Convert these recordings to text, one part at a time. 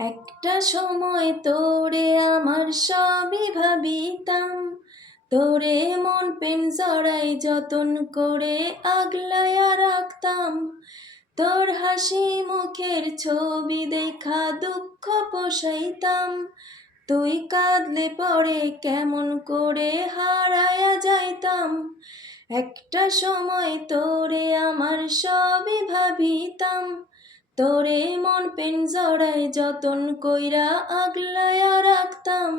একটা সময় তোরে আমার সবই ভাবিতাম, তোরে মন পেন জড়াই যতন করে আগলাইয়া রাখতাম। তোর হাসি মুখের ছবি দেখা দুঃখ পোষাইতাম, তুই কাঁদলে পরে কেমন করে হারায়া যাইতাম। একটা সময় তোরে আমার সবই ভাবিতাম, তোরে মন পেন জড়াই যতন কইরা আগলাইয়া রাখতাম।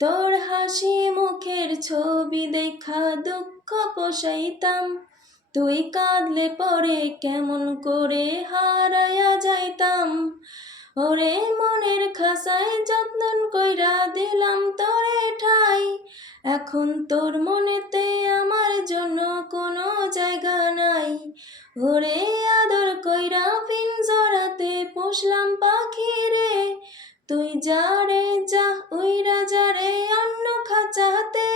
তোর হাসি মুখের ছবি দেখা দুঃখ পোষাইতাম, তুই কাঁদলে পরে কেমন করে হারায়া যাইতাম। ওরে মনের খাসায় যত্ন কইরা দিলাম তোরে ঠাই, এখন তোর মনেতে আমার জন্য কোনো জায়গা নাই। ওরে আদর কইরা পিঞ্জরাতে পুষলাম পাখি রে, তুই যা রে যা উইরা যা রে অন্য খাঁচাতে।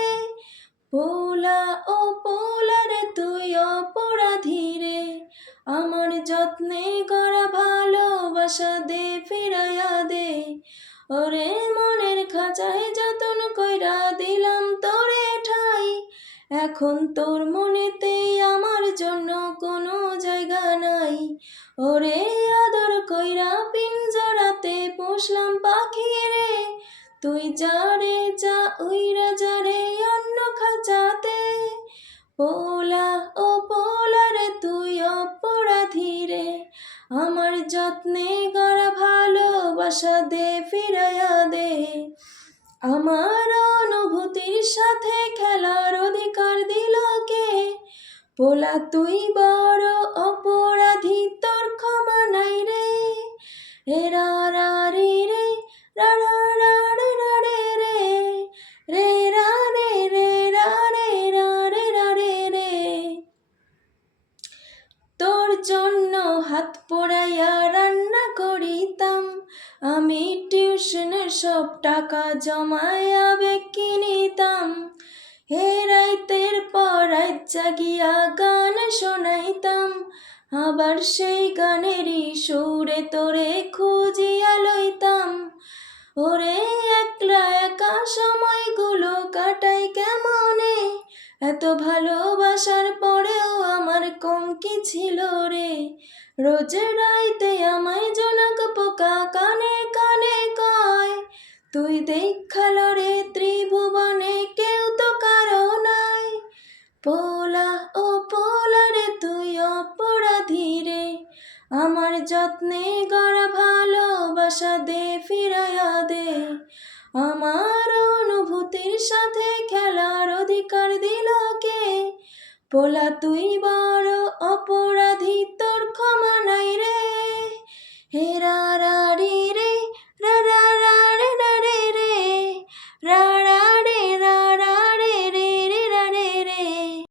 পোলা ও পোলা রে তুই অপরাধী রে, আমার যত্নে গড়া ভালোবাসা দে ফিরাইয়া দে। ওরে মনের খাঁচায় যতন কইরা দিলাম তোরে ঠাই, এখন তোর মনেতে আমার জন্য কোনো জায়গা নাই। ওরে আদর কইরা পিঞ্জরাতে পুষলাম পাখি রে, তুই যা রে যা উইরা যা রে অন্য খাঁচাতে। পোলা ও পোলা রে তুই অপরাধী রে, আমার যত্নে গড়া ভালোবাসা দে ফিরাইয়া দে। আমার অনুভূতির সাথে খেলার অধিকার দিল কে, পোলা তুই বড় অপরাধী তোর ক্ষমা নাই রে। রে রা রা রে রে রা রা রা রে রা রে রে রে রা রে রে রা রে রা রে রা রে রে। তোর জন্য হাত পোড়াইয়া রান্না করিতাম, আমি টিউশনের সব টাকা জমায়া বেগ কিনিতাম। হে রাইতের পর রাত জাগিয়া গান শোনাইতাম, আবার সেই গানেরই সুরে তোরে খুঁজিয়া লইতাম। ওরে একলা একা সময়গুলো কাটাই কেমনে, এত ভালোবাসার পরেও আমার কম কি ছিল রে। রোজ রাইতে আমায় জনক পোকা কানে কানে কয়, তুই দেখাল রে ত্রিভুবনে কেউ তো কারো নাই। পোলা ও পোলা রে তুই অপরাধী রে, আমার যত্নে গড়া ভালোবাসা দে ফিরাইয়া দে। আমার অনুভূতির সাথে খেলার অধিকার দিল কে, পোলা তুই বড় অপরাধী